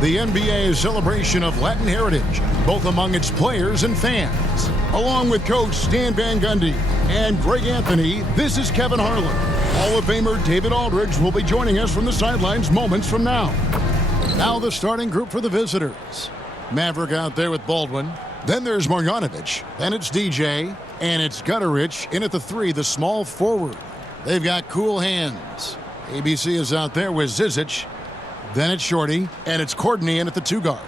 the NBA's celebration of Latin heritage, both among its players and fans. Along with Coach Stan Van Gundy and Greg Anthony, this is Kevin Harlan. Hall of Famer David Aldridge will be joining us from the sidelines moments from now. Now the starting group for the visitors. Maverick out there with Baldwin. Then there's Marjanovic. Then it's DJ. And it's Gutterich in at the 3, the small forward. They've got cool hands. ABC is out there with Zizic. Then it's Shorty. And it's Courtney in at the 2 guard.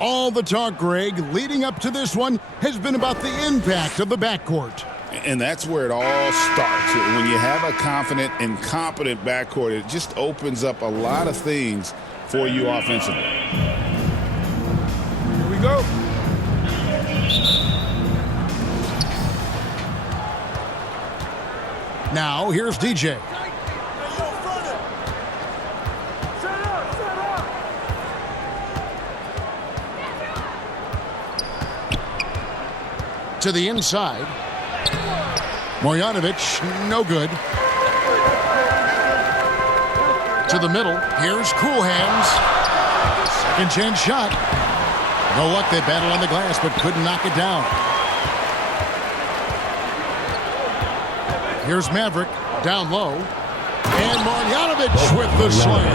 All the talk, Greg, leading up to this one has been about the impact of the backcourt. And that's where it all starts. When you have a confident and competent backcourt, it just opens up a lot of things for you offensively. Here we go. Now, here's DJ. To the inside. Marjanovic, no good. To the middle. Here's Cool Hands. Second chance shot. No luck. They battled on the glass, but couldn't knock it down. Here's Maverick down low. And Marjanovic with the slam.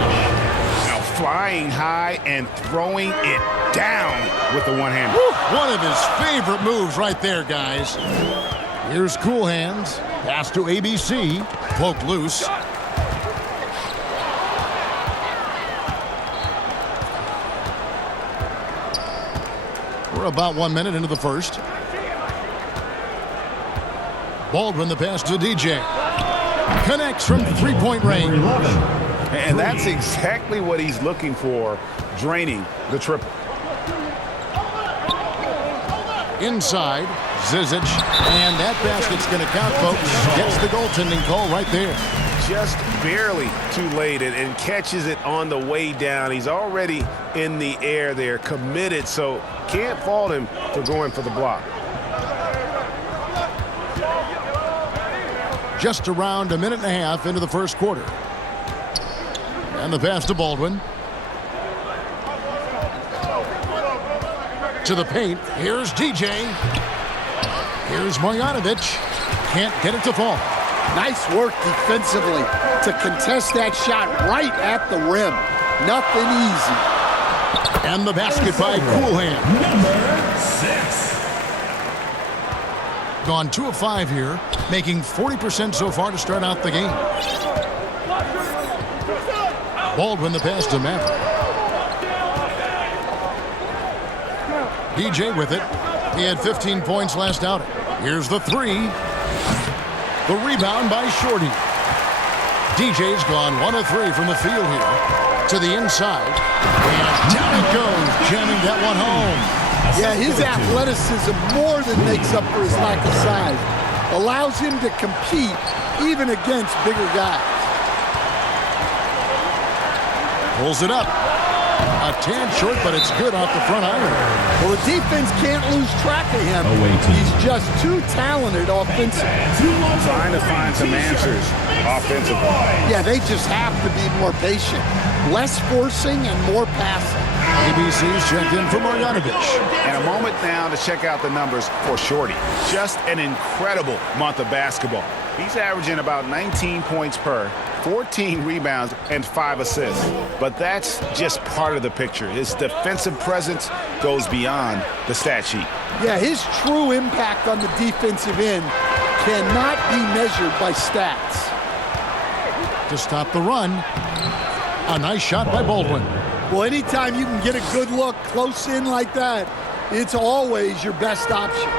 Now flying high and throwing it down with the one hand. One of his favorite moves right there, guys. Here's Cool Hands. Pass to ABC. Poked loose. We're about 1 minute into the first. Baldwin, the pass to DJ. Connects from three-point range. And that's exactly what he's looking for, draining the triple. Inside, Zizic. And that basket's going to count, folks. Gets the goaltending call right there. Just barely too late and catches it on the way down. He's already in the air there, committed, so can't fault him for going for the block. Just around a minute and a half into the first quarter. And the pass to Baldwin. To the paint. Here's DJ. Here's Marjanovic. Can't get it to fall. Nice work defensively to contest that shot right at the rim. Nothing easy. And the basket by Cool Hand. Number 6. Gone 2 of 5 here, making 40% so far to start out the game. Baldwin, the pass to Maverick. DJ with it. He had 15 points last outing. Here's the 3. The rebound by Shorty. DJ's gone 1 of 3 from the field here. To the inside. And down it goes, jamming that one home. Yeah, his athleticism more than makes up for his lack of size. Allows him to compete even against bigger guys. Pulls it up. A tad short, but it's good off the front iron. Well, the defense can't lose track of him. He's just too talented offensively. Trying to find some answers offensively. Yeah, they just have to be more patient. Less forcing and more passing. ABC's checked in for Marjanovic. And a moment now to check out the numbers for Shorty. Just an incredible month of basketball. He's averaging about 19 points per, 14 rebounds, and 5 assists. But that's just part of the picture. His defensive presence goes beyond the stat sheet. Yeah, his true impact on the defensive end cannot be measured by stats. To stop the run, a nice shot by Baldwin. Well, anytime you can get a good look close in like that, it's always your best option.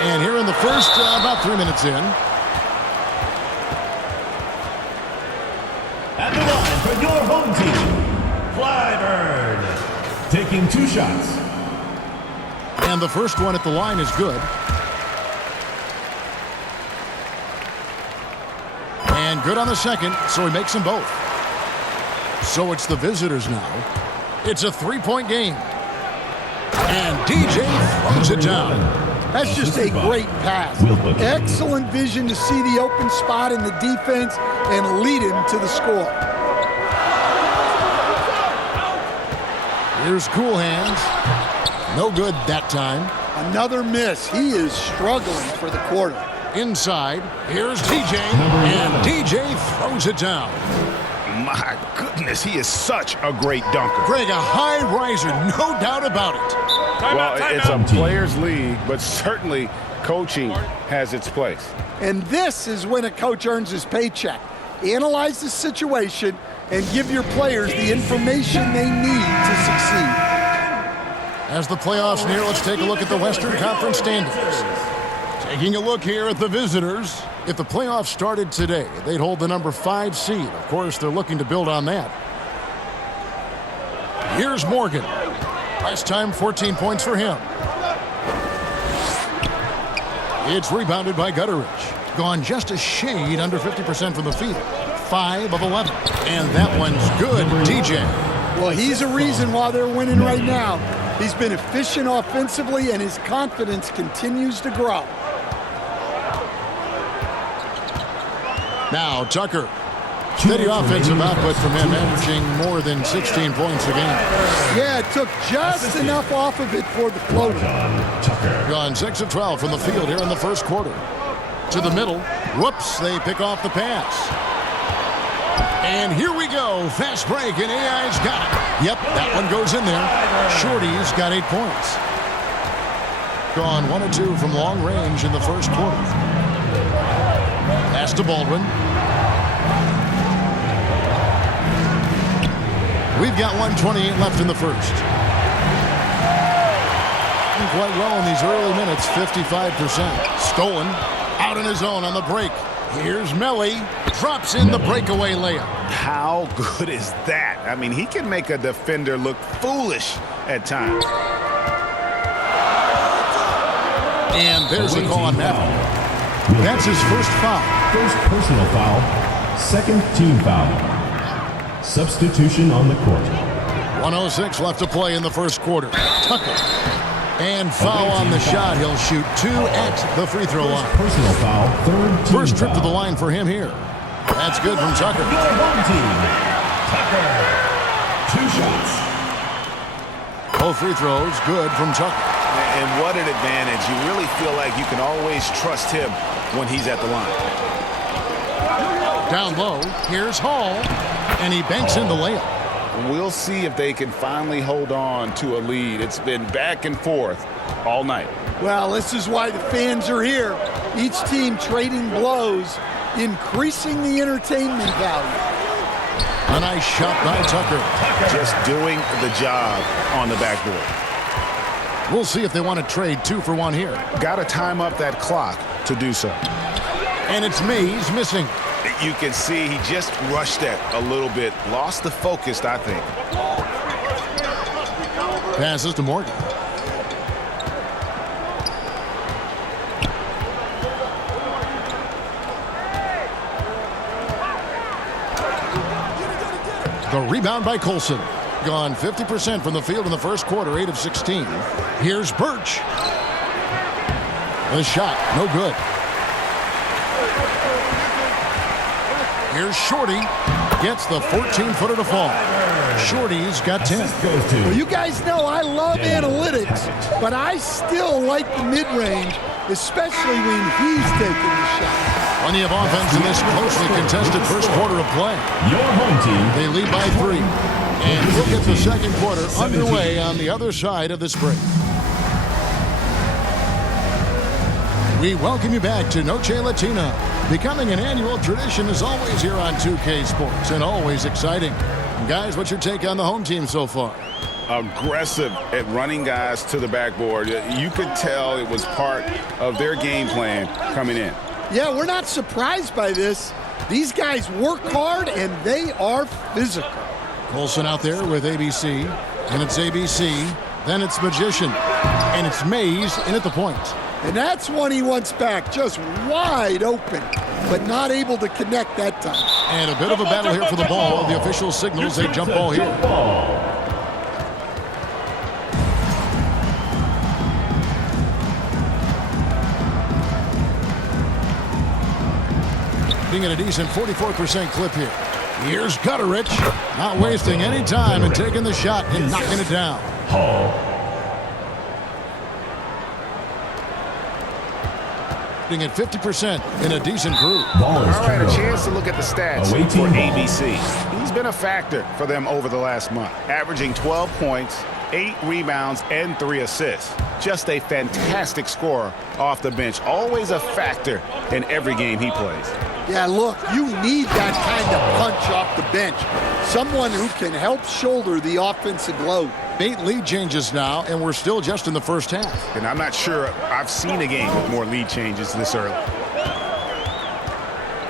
And here in the first, about 3 minutes in. At the line for your home team, Clyburn, taking 2 shots. And the first one at the line is good. And good on the second, so he makes them both. So it's the visitors now. It's a 3-point game. And DJ throws it down. That's just a great pass. Excellent vision to see the open spot in the defense and lead him to the score. Here's Cool Hands. No good that time. Another miss. He is struggling for the quarter. Inside, here's TJ, and TJ throws it down. My goodness, he is such a great dunker. Greg, a high riser, no doubt about it. Well, it's a players' league, but certainly coaching has its place. And this is when a coach earns his paycheck. Analyze the situation and give your players the information they need to succeed. As the playoffs near, let's take a look at the Western Conference standings. Taking a look here at the visitors. If the playoffs started today, they'd hold the number 5 seed. Of course, they're looking to build on that. Here's Morgan. Last time, 14 points for him. It's rebounded by Gutteridge. Gone just a shade under 50% from the field. 5 of 11. And that one's good, TJ. Well, he's a reason why they're winning right now. He's been efficient offensively, and his confidence continues to grow. Now Tucker. Steady offensive output from him, averaging more than 16 points a game. Yeah, it took just enough off of it for the floater. Gone 6 of 12 from the field here in the first quarter. To the middle. Whoops, they pick off the pass. And here we go. Fast break, and AI's got it. Yep, that one goes in there. Shorty's got 8 points. Gone 1 of 2 from long range in the first quarter. Pass to Baldwin. We've got 1:28 left in the first. Quite well in these early minutes, 55%. Stolen, out on his own on the break. Here's Melly, drops in the breakaway layup. How good is that? I mean, he can make a defender look foolish at times. And there's a call on Melly. That's his first foul. First personal foul, second team foul. Substitution on the court. 1:06 left to play in the first quarter. Tucker. And foul on the shot. He'll shoot 2 at the free throw line. Personal foul, third team First trip to foul. the line for him here. That's good from Tucker. Your home team, Tucker. 2 shots. Both free throws good from Tucker. And what an advantage. You really feel like you can always trust him when he's at the line. Down low, here's Hall, and he banks in the layup. We'll see if they can finally hold on to a lead. It's been back and forth all night. Well, this is why the fans are here. Each team trading blows, increasing the entertainment value. A nice shot by Tucker. Just doing the job on the backboard. We'll see if they want to trade 2 for 1 here. Got to time up that clock to do so. And it's Mays missing. You can see he just rushed that a little bit. Lost the focus, I think. Passes to Morgan. The rebound by Colson. Gone 50% from the field in the first quarter, 8 of 16. Here's Birch. The shot, no good. Here's Shorty. Gets the 14-footer to fall. Shorty's got 10. Well, you guys know I love analytics, but I still like the mid-range, especially when he's taking the shot. Plenty of offense in this closely contested first quarter of play. Your home team. They lead by 3. And we'll get the second quarter underway on the other side of this break. We welcome you back to Noche Latina. Becoming an annual tradition is always here on 2K Sports and always exciting. Guys, what's your take on the home team so far? Aggressive at running guys to the backboard. You could tell it was part of their game plan coming in. Yeah, we're not surprised by this. These guys work hard and they are physical. Colson out there with ABC, and it's ABC, then it's Magician, and it's Mays in at the point. And that's one he wants back, just wide open, but not able to connect that time. And a bit of a battle here for the ball. The official signals a jump ball here. Being at a decent 44% clip here. Here's Gutterich, not wasting any time and taking the shot and knocking it down. Hall. At 50% in a decent group. Ball is All right, turned a over. chance to look at the stats Away for team ball. ABC. He's been a factor for them over the last month, averaging 12 points, 8 rebounds, and 3 assists. Just a fantastic scorer off the bench. Always a factor in every game he plays. Yeah, look, you need that kind of punch off the bench. Someone who can help shoulder the offensive load. 8 lead changes now, and we're still just in the first half. And I'm not sure I've seen a game with more lead changes this early.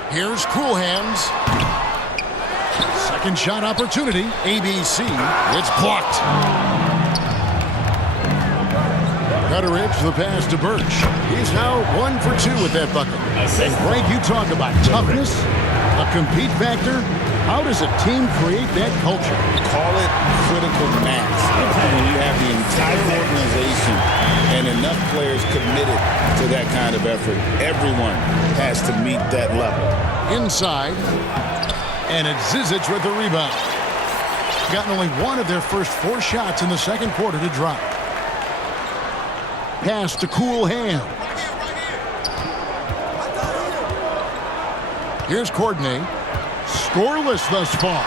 Here's Cool Hands. Second shot opportunity. ABC. It's blocked. Gutterich, the pass to Birch. He's now 1 for 2 with that bucket. And Greg, you talk about toughness, a compete factor. How does a team create that culture? Call it critical mass. When you have the entire organization and enough players committed to that kind of effort, everyone has to meet that level. Inside, and it's Zizic with the rebound. Gotten only 1 of their first 4 shots in the second quarter to drop. Pass to Cool Hands. Here's Courtney. Scoreless thus far.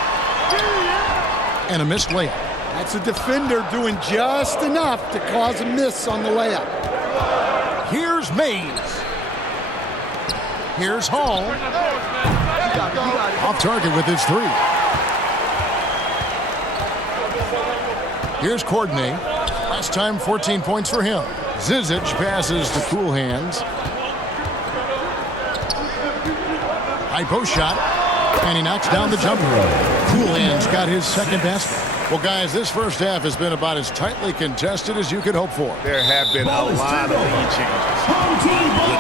And a missed layup. That's a defender doing just enough to cause a miss on the layup. Here's Mays. Here's Hall. Off target with his 3. Here's Courtney. Last time 14 points for him. Zizic passes to Cool Hands. High post shot. And he knocks down the jumper. Cool Hands got his second basket. Well, guys, this first half has been about as tightly contested as you could hope for. There have been a lot of lead changes. Home team ball.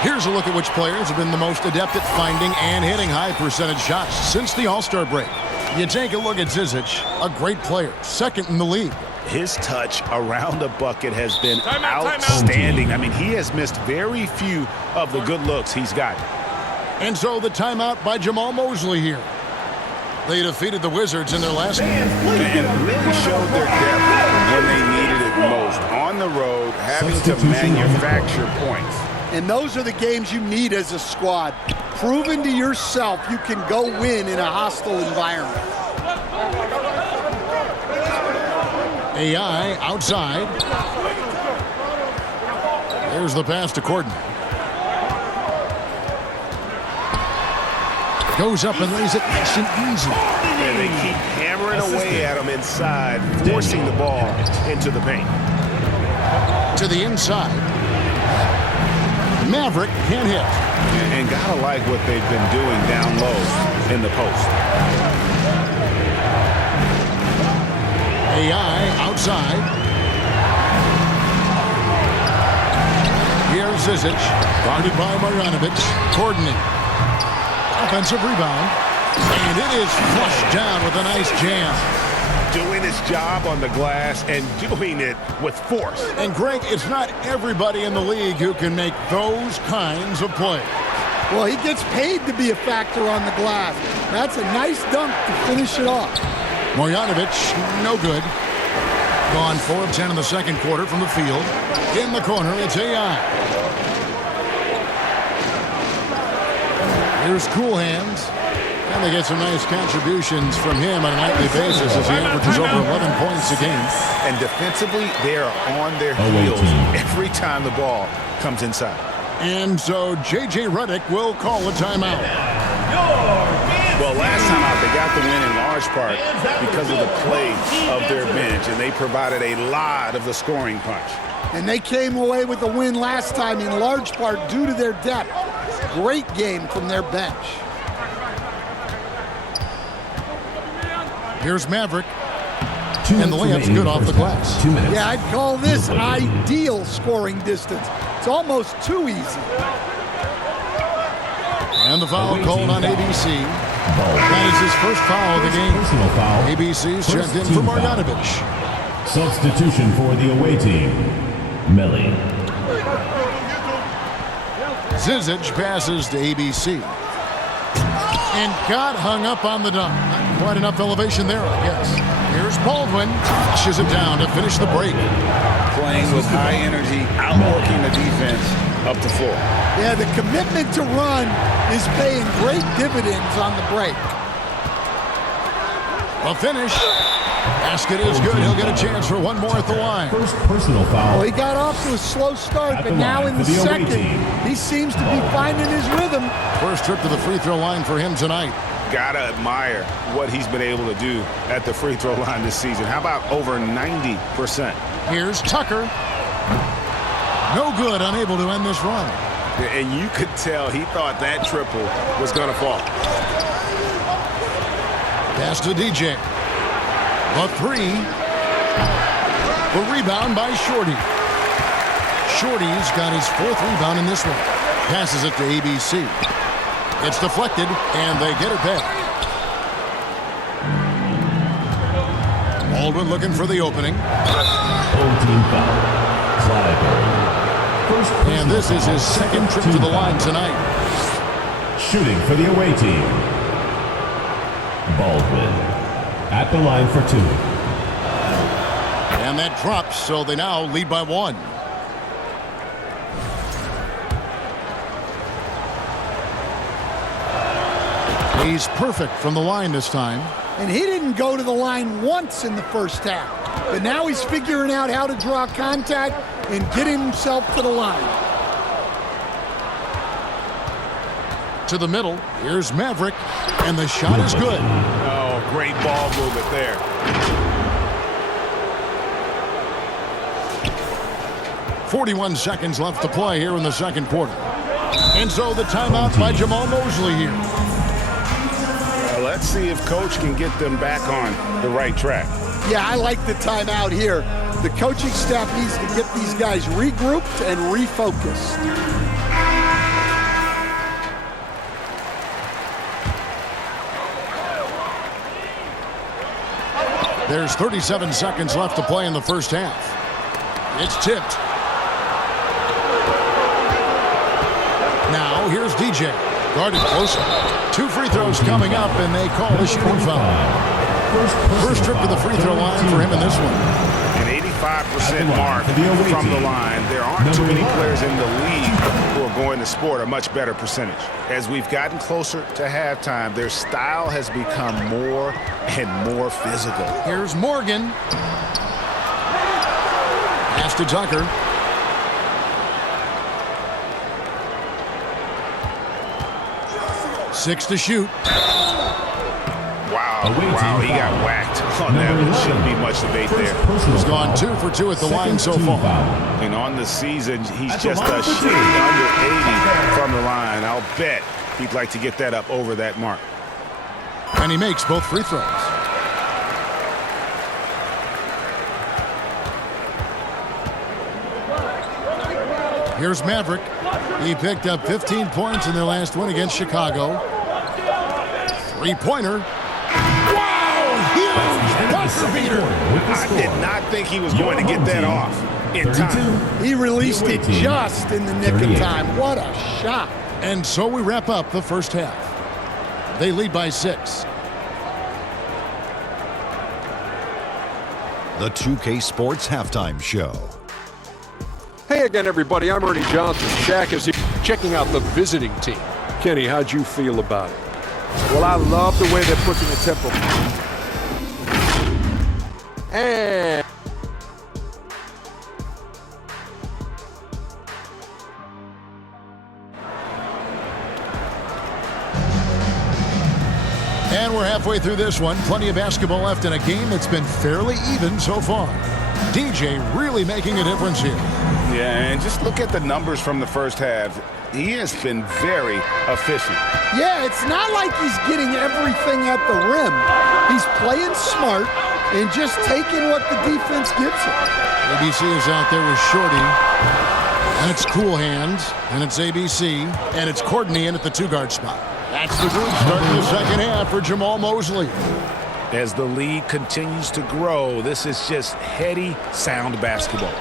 Here's a look at which players have been the most adept at finding and hitting high percentage shots since the All-Star break. You take a look at Zizic, a great player, second in the league. His touch around the bucket has been outstanding. I mean, he has missed very few of the good looks he's got. And so the timeout by Jamal Mosley here. They defeated the Wizards in their last game. And really showed their depth when they needed it most. On the road, having to manufacture points. And those are the games you need as a squad. Proving to yourself you can go win in a hostile environment. AI outside. There's the pass to Courtney. Goes up and lays it nice and easy. And they keep hammering away at him inside, forcing the ball into the paint. To the inside. Maverick can't hit. And gotta like what they've been doing down low in the post. AI outside. Here's Zizic, guarded by Marjanovic. Courtney. Offensive rebound. And it is flushed down with a nice jam. Doing his job on the glass and doing it with force. And Greg, it's not everybody in the league who can make those kinds of plays. Well, he gets paid to be a factor on the glass. That's a nice dunk to finish it off. Marjanovic, no good. Gone 4 of 10 in the second quarter from the field. In the corner, it's AI. Here's Cool Hands. And they get some nice contributions from him on a nightly basis as he averages over 11 points a game. And defensively, they are on their heels every time the ball comes inside. And so J.J. Redick will call a timeout. Well, last time out, they got the win in large part because of the play of their bench, and they provided a lot of the scoring punch. And they came away with the win last time in large part due to their depth. Great game from their bench. Here's Maverick. And the layup's good off the glass. 2 minutes. Yeah, I'd call this ideal scoring distance. It's almost too easy. And the foul called on ABC. That is his first foul of the game. Personal foul. ABC's First checked in team for foul. Marjanovic. Substitution for the away team. Melly. Zizic passes to ABC. And got hung up on the dunk. Not quite enough elevation there, I guess. Here's Baldwin. Flushes it down to finish the break. Playing with high energy, outworking the defense up the floor. Yeah, the commitment to run is paying great dividends on the break. A finish. Basket is good. He'll get a chance for one more at the line. First personal foul. Well, he got off to a slow start, but now in the second, he seems to be finding his rhythm. First trip to the free throw line for him tonight. Gotta admire what he's been able to do at the free throw line this season. How about over 90%? Here's Tucker. No good, unable to end this run. And you could tell he thought that triple was going to fall. Pass to DJ. A three. The rebound by Shorty. Shorty's got his fourth rebound in this one. Passes it to ABC. It's deflected, and they get it back. Baldwin looking for the opening. Home team foul. Clyburn. First And this is his second trip to the line tonight. Shooting for the away team. Baldwin at the line for two. And that drops, so they now lead by one. He's perfect from the line this time. And he didn't go to the line once in the first half. But now he's figuring out how to draw contact and get himself to the line. To the middle. Here's Maverick. And the shot is good. Oh, great ball movement there. .41 seconds left to play here in the second quarter. And so the timeout by Jamal Mosley here. Let's see if Coach can get them back on the right track. Yeah, I like the timeout here. The coaching staff needs to get these guys regrouped and refocused. There's 37 seconds left to play in the first half. It's tipped. Now here's DJ. Guarded closer. Two free throws coming up, and they call the shooting foul. First trip to the free throw line for him in this one. An 85% mark from the line. There aren't too many players in the league who are going to sport a much better percentage. As we've gotten closer to halftime, their style has become more and more physical. Here's Morgan. Pass to Tucker. Six to shoot. Wow, he got whacked on that one. Shouldn't be much debate there. He's gone 2 for 2 at the line so far. And on the season, he's just a shade under 80 from the line. I'll bet he'd like to get that up over that mark. And he makes both free throws. Here's Maverick. He picked up 15 points in their last win against Chicago. Three-pointer. Wow! Huge buzzer beater. I did not think he was going to get that off in time. He released it just in the nick of time. What a shot. And so we wrap up the first half. They lead by 6. The 2K Sports Halftime Show. Hey again, everybody. I'm Ernie Johnson. Shaq is here checking out the visiting team. Kenny, how'd you feel about it? Well, I love the way they're pushing the tempo. And we're halfway through this one. Plenty of basketball left in a game that's been fairly even so far. DJ really making a difference here. Yeah, and just look at the numbers from the first half. He has been very efficient. Yeah, it's not like he's getting everything at the rim. He's playing smart and just taking what the defense gives him. ABC is out there with Shorty. And it's Cool Hands. And it's ABC. And it's Courtney in at the two-guard spot. That's the group starting the second half for Jamal Mosley. As the lead continues to grow, this is just heady, sound basketball.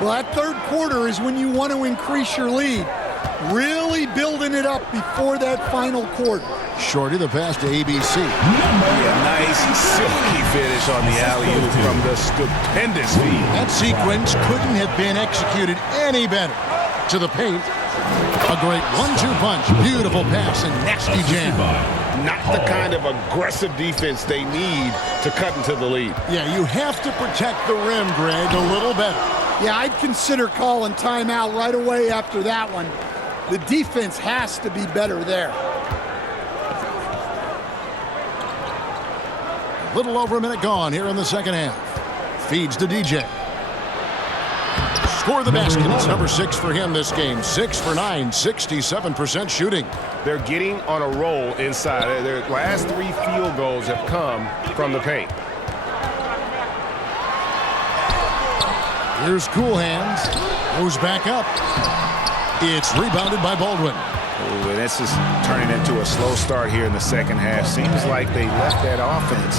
Well, that third quarter is when you want to increase your lead. Really building it up before that final quarter. Shorty the pass to ABC. Yeah, nice silky finish on the alley-oop from the stupendous feed. That sequence couldn't have been executed any better. To the paint. A great 1-2 punch. Beautiful pass and nasty jam. Not the kind of aggressive defense they need to cut into the lead. Yeah, you have to protect the rim, Greg, a little better. Yeah, I'd consider calling timeout right away after that one. The defense has to be better there. A little over a minute gone here in the second half. Feeds to DJ. Score the basket. It's number 6 for him this game. 6 for 9, 67% shooting. They're getting on a roll inside. Their last 3 field goals have come from the paint. Here's Cool Hands. Goes back up. It's rebounded by Baldwin. Ooh, and this is turning into a slow start here in the second half. Seems like they left that offense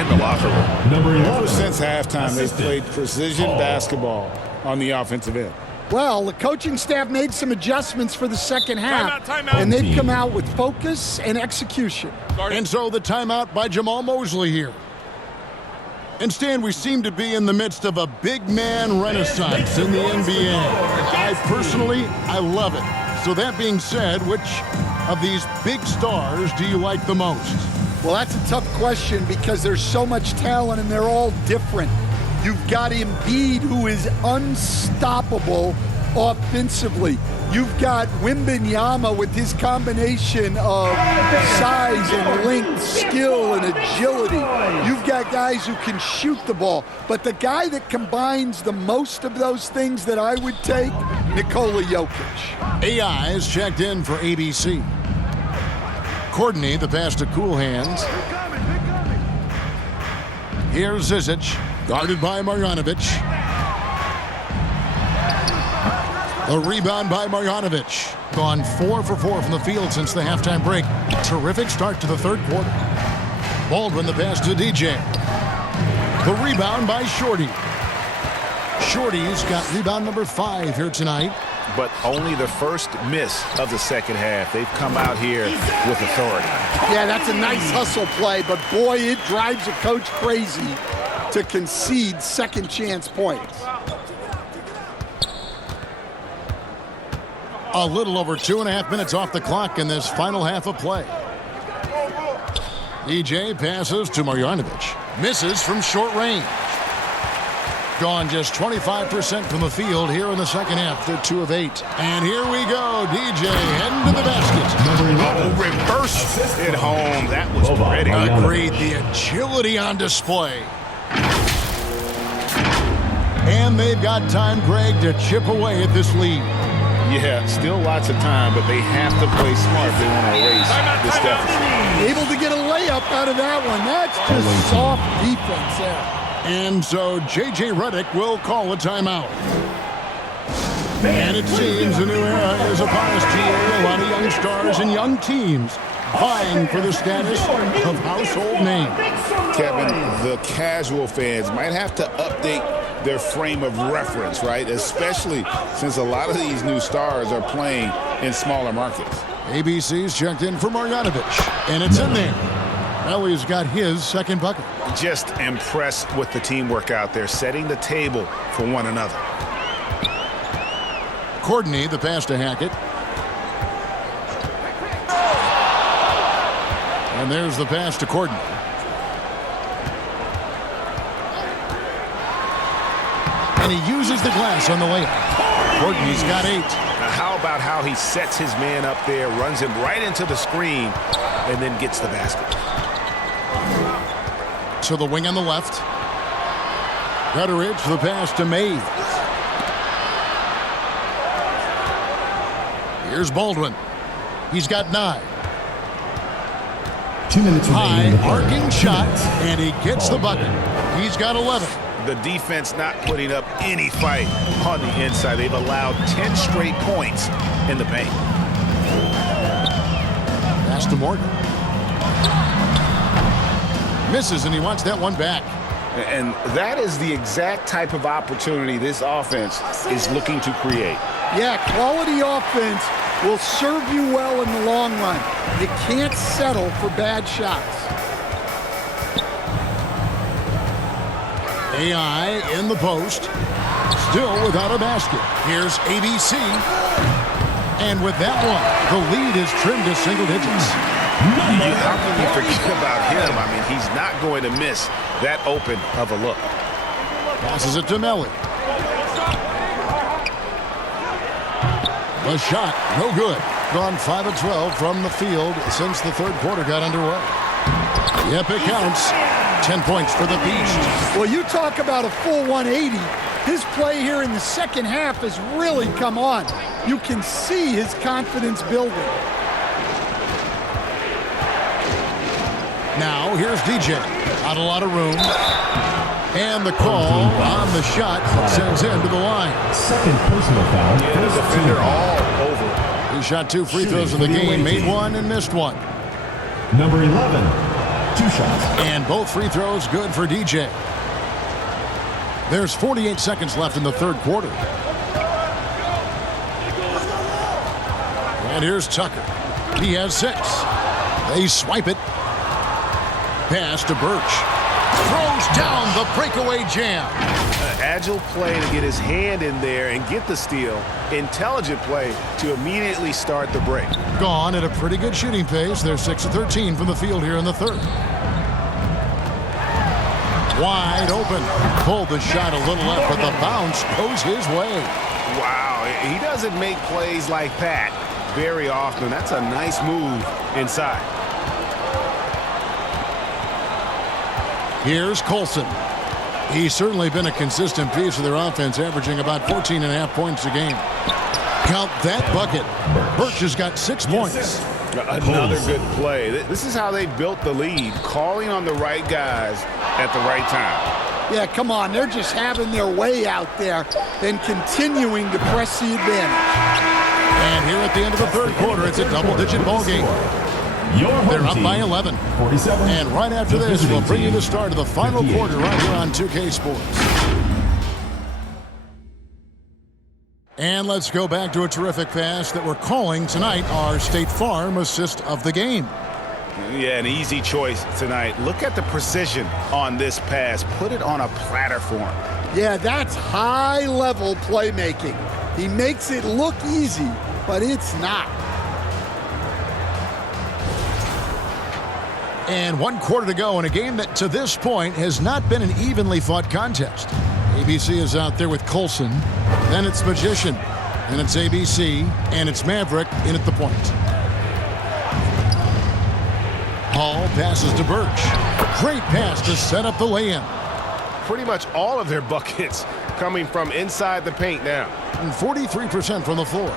in the locker room. Number 11. Ever since halftime, they've played precision basketball on the offensive end. Well, the coaching staff made some adjustments for the second half, Timeout. and they've come out with focus and execution. And so the timeout by Jamal Mosley here. And Stan, we seem to be in the midst of a big man renaissance in the NBA. I love it. So that being said, which of these big stars do you like the most? Well, that's a tough question because there's so much talent and they're all different. You've got Embiid, who is unstoppable offensively. You've got Wembanyama with his combination of size and length, skill and agility. You've got guys who can shoot the ball. But the guy that combines the most of those things that I would take, Nikola Jokic. AI is checked in for ABC. Courtney, the pass to Cool Hands. Here's Zizic, guarded by Marjanovic. The rebound by Marjanovic. Gone 4 for 4 from the field since the halftime break. Terrific start to the third quarter. Baldwin the pass to DJ. The rebound by Shorty. Shorty's got rebound number 5 here tonight. But only the first miss of the second half. They've come out here with authority. Yeah, that's a nice hustle play, but boy, it drives a coach crazy to concede second chance points. A little over 2.5 minutes off the clock in this final half of play. DJ passes to Marjanovic. Misses from short range. Gone just 25% from the field here in the second half. They're 2 of 8. And here we go. DJ heading to the basket. Oh, reverse it home. That was pretty. Agreed. The agility on display. And they've got time, Greg, to chip away at this lead. Yeah, still lots of time, but they have to play smart if they want to erase this deficit. Able to get a layup out of that one. That's just soft defense there. And so J.J. Redick will call a timeout. And it seems a new era is upon us, GA. A lot of young stars and young teams vying for the status of household name. Kevin, the casual fans might have to update their frame of reference, right? Especially since a lot of these new stars are playing in smaller markets. ABC's checked in for Marjanovic, and it's in there. Ellie's got his second bucket. Just impressed with the teamwork out there, setting the table for one another. Courtney, the pass to Hackett. And there's the pass to Courtney. And he uses the glass on the layup. Courtney's got 8. Now how about how he sets his man up there, runs him right into the screen, and then gets the basket. To the wing on the left. Gutteridge, the pass to Mays. Here's Baldwin. He's got 9. 2 minutes remaining. High arcing shot, and he gets the bucket. He's got 11. The defense not putting up any fight on the inside. They've allowed 10 straight points in the paint. Pass to Morgan. Misses, and he wants that one back. And that is the exact type of opportunity this offense is looking to create. Yeah, quality offense will serve you well in the long run. You can't settle for bad shots. AI in the post. Still without a basket. Here's ABC. And with that one, the lead is trimmed to single digits. How can you forget about him? I mean, he's not going to miss that open of a look. Passes it to Melly. The shot, no good. Gone 5 of 12 from the field since the third quarter got underway. Yep, it counts. 10 points for the Beast. Well, you talk about a full 180. His play here in the second half has really come on. You can see his confidence building. Now, here's DJ. Not a lot of room. And the call on the shot sends him to the line. Second personal foul. Yeah, the defender all over. He shot 2 free throws in the game, made one and missed one. Number 11, 2 shots. And both free throws good for DJ. There's 48 seconds left in the third quarter. And here's Tucker. He has 6. They swipe it. Pass to Birch. Throws down the breakaway jam. Agile play to get his hand in there and get the steal. Intelligent play to immediately start the break. Gone at a pretty good shooting pace. They're 6 of 13 from the field here in the third. Wide open. Pulled the shot a little left, but the bounce goes his way. Wow, he doesn't make plays like that very often. That's a nice move inside. Here's Colson. He's certainly been a consistent piece of their offense, averaging about 14.5 points a game. Count that bucket. Birch has got 6 points. Another good play. This is how they built the lead, calling on the right guys at the right time. Yeah, come on. They're just having their way out there and continuing to press the advantage. And here at the end of the third quarter, it's a double-digit ball game. They're up by 11. 47. And right after this, we'll bring you the start of the final quarter right here on 2K Sports. And let's go back to a terrific pass that we're calling tonight our State Farm assist of the game. Yeah, an easy choice tonight. Look at the precision on this pass. Put it on a platter for him. Yeah, that's high-level playmaking. He makes it look easy, but it's not. And 1 quarter to go in a game that to this point has not been an evenly fought contest. ABC is out there with Colson, then it's Magician, then it's ABC, and it's Maverick in at the point. Hall passes to Birch. Great pass to set up the lay-in. Pretty much all of their buckets coming from inside the paint now. And 43% from the floor.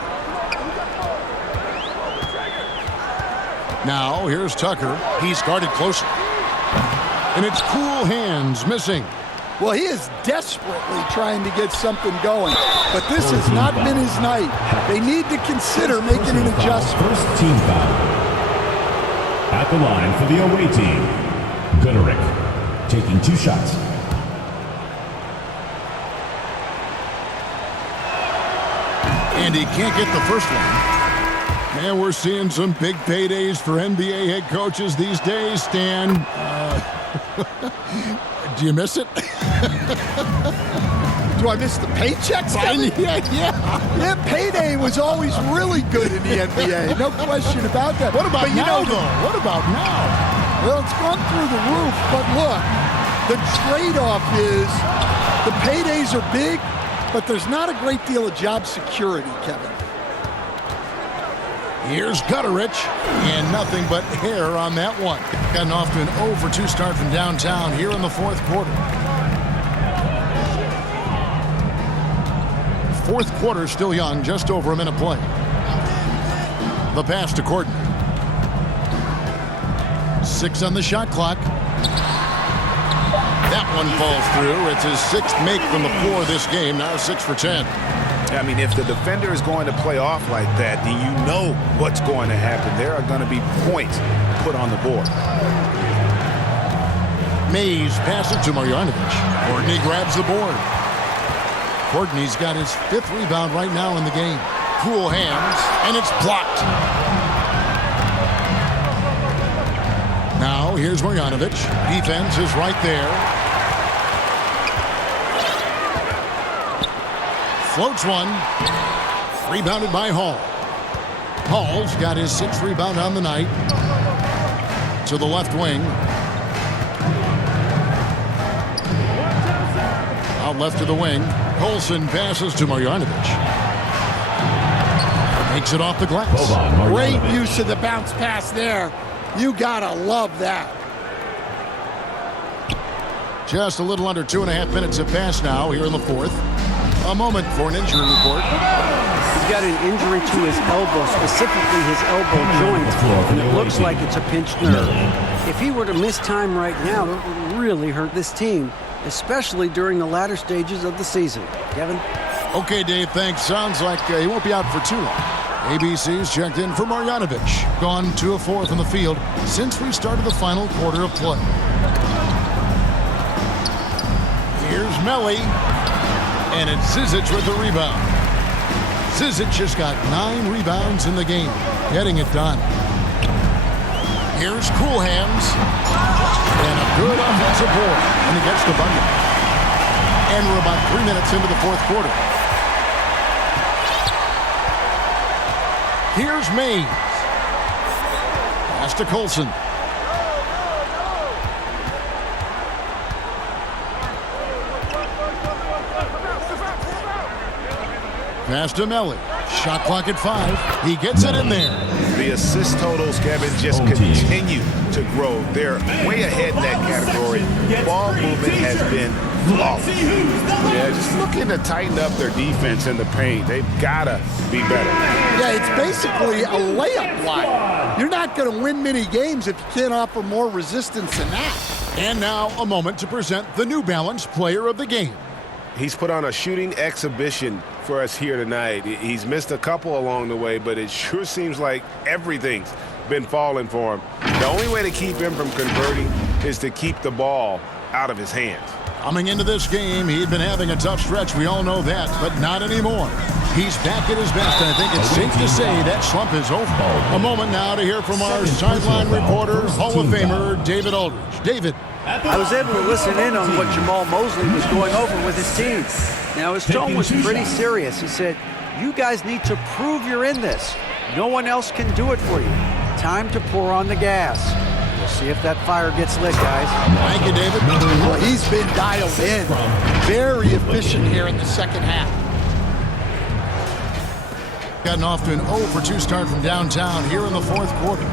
Now, here's Tucker. He's guarded closer. And it's cool hands missing. Well, he is desperately trying to get something going, but this has not been his night. They need to consider making an adjustment. First team foul. At the line for the away team, Gooderick taking 2 shots. And he can't get the first one. Man, we're seeing some big paydays for NBA head coaches these days, Stan. Do you miss it? Do I miss the paychecks? Yeah, payday was always really good in the NBA. No question about that. What about now, though? What about now? Well, it's gone through the roof, but look, the trade-off is the paydays are big, but there's not a great deal of job security, Kevin. Here's Gutterich, and nothing but hair on that one. Gotten off to an 0-for-2 start from downtown here in the fourth quarter. Fourth quarter still young, just over a minute play. The pass to Courtney. 6 on the shot clock. That one falls through. It's his 6th make from the floor this game, now 6 for 10. I mean, if the defender is going to play off like that, then you know what's going to happen. There are going to be points put on the board. Mays passes to Marjanovic. Courtney grabs the board. Courtney's got his 5th rebound right now in the game. cool hands, and it's blocked. Now, here's Marjanovic. Defense is right there. Floats one. Rebounded by Hall. Hall's got his 6th rebound on the night. To the left wing. Out left to the wing. Colson passes to Marjanovic. Takes it off the glass. Great use of the bounce pass there. You gotta love that. Just a little under 2.5 minutes have passed now here in the 4th. A moment for an injury report. He's got an injury to his elbow, specifically his elbow joint, and it looks like it's a pinched nerve. If he were to miss time right now, it would really hurt this team, especially during the latter stages of the season. Kevin? Okay, Dave, thanks. Sounds like he won't be out for too long. ABC's checked in for Marjanovic. Gone 2 of 4 from the field since we started the final quarter of play. Here's Melli. And it's Zizic with the rebound. Zizic just got 9 rebounds in the game, getting it done. Here's Cool Hands. And a good offensive board. And he gets the bucket. And we're about 3 minutes into the 4th quarter. Here's Mays. Pass to Colson. Pass to Melli. Shot clock at 5. He gets it in there. The assist totals, Kevin, just continue to grow. They're way ahead in that category. Ball movement has been flawless. Yeah, just looking to tighten up their defense in the paint. They've got to be better. Yeah, it's basically a layup line. You're not going to win many games if you can't offer more resistance than that. And now a moment to present the New Balance Player of the Game. He's put on a shooting exhibition for us here tonight. He's missed a couple along the way, but it sure seems like everything's been falling for him. The only way to keep him from converting is to keep the ball out of his hands. Coming into this game, he'd been having a tough stretch. We all know that, but not anymore. He's back at his best, and I think it's safe to say that slump is over. A moment now to hear from our sideline reporter, Hall of Famer David Aldridge. David. I was able to listen in on what Jamal Mosley was going over with his team. Now, his tone was pretty serious. He said, you guys need to prove you're in this. No one else can do it for you. Time to pour on the gas. We'll see if that fire gets lit, guys. Thank you, David. Well, he's been dialed in. Very efficient here in the second half. Gotten off to an 0 for 2 start from downtown here in the 4th quarter.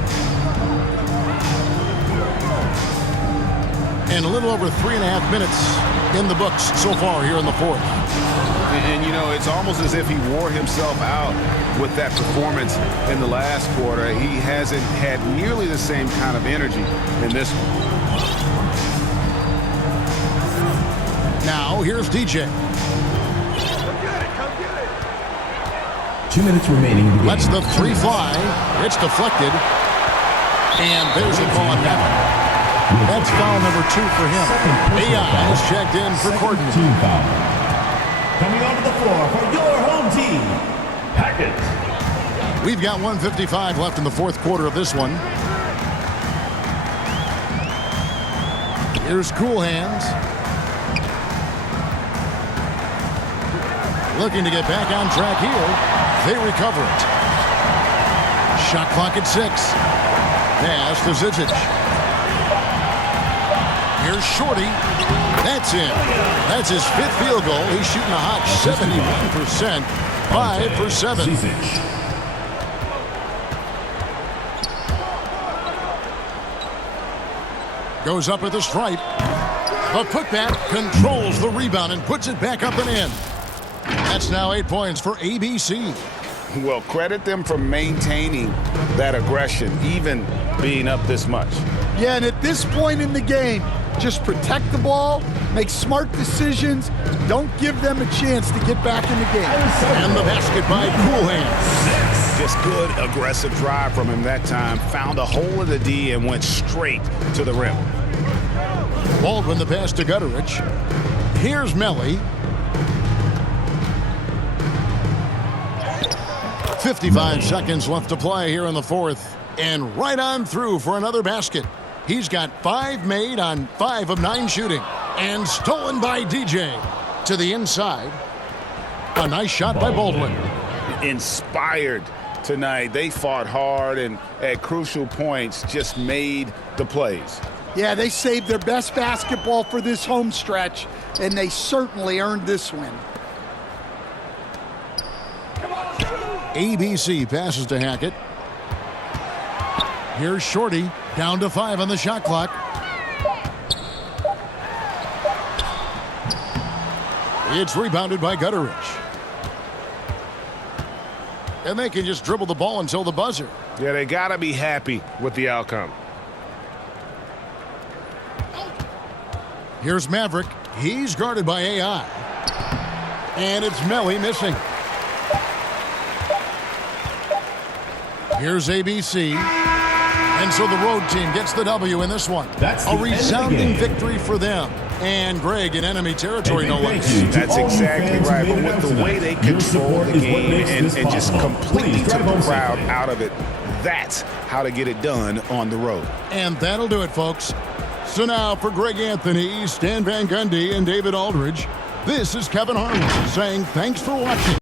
And a little over 3.5 minutes in the books so far here in the 4th. And you know, it's almost as if he wore himself out with that performance in the last quarter. He hasn't had nearly the same kind of energy in this one. Now, here's DJ. 2 minutes remaining in the game. Lets the 3 fly. It's deflected. And there's a call on that. That's foul number 2 for him. AI is checked in for Courtney. Team foul. Coming onto the floor for your home team, Packers. We've got 1:55 left in the 4th quarter of this one. Here's Cool Hands. Looking to get back on track here. They recover it. Shot clock at 6. Pass to Zizic. Here's Shorty. That's in. That's his 5th field goal. He's shooting a hot 71%. 5 for 7. Goes up with a stripe. The putback controls the rebound and puts it back up and in. That's now 8 points for ABC. Well, credit them for maintaining that aggression, even being up this much. Yeah, and at this point in the game, just protect the ball, make smart decisions, don't give them a chance to get back in the game. And the basket by Cool Hands. Just good, aggressive drive from him that time. Found a hole in the D and went straight to the rim. Baldwin the pass to Gutterich. Here's Melli. 55 seconds left to play here in the fourth. And right on through for another basket. He's got 5 made on 5 of 9 shooting. And stolen by DJ. To the inside. A nice shot by Baldwin. Inspired tonight. They fought hard and at crucial points just made the plays. Yeah, they saved their best basketball for this home stretch, and they certainly earned this win. ABC passes to Hackett. Here's Shorty, down to 5 on the shot clock. It's rebounded by Gutterich. And they can just dribble the ball until the buzzer. Yeah, they got to be happy with the outcome. Here's Maverick. He's guarded by AI. And it's Melly missing. Here's ABC. And so the road team gets the W in this one. That's a resounding victory for them. And Greg in enemy territory, no less. That's exactly right. But with the way they control the game and just completely took the crowd out of it, that's how to get it done on the road. And that'll do it, folks. So now for Greg Anthony, Stan Van Gundy, and David Aldridge, this is Kevin Harlan saying thanks for watching.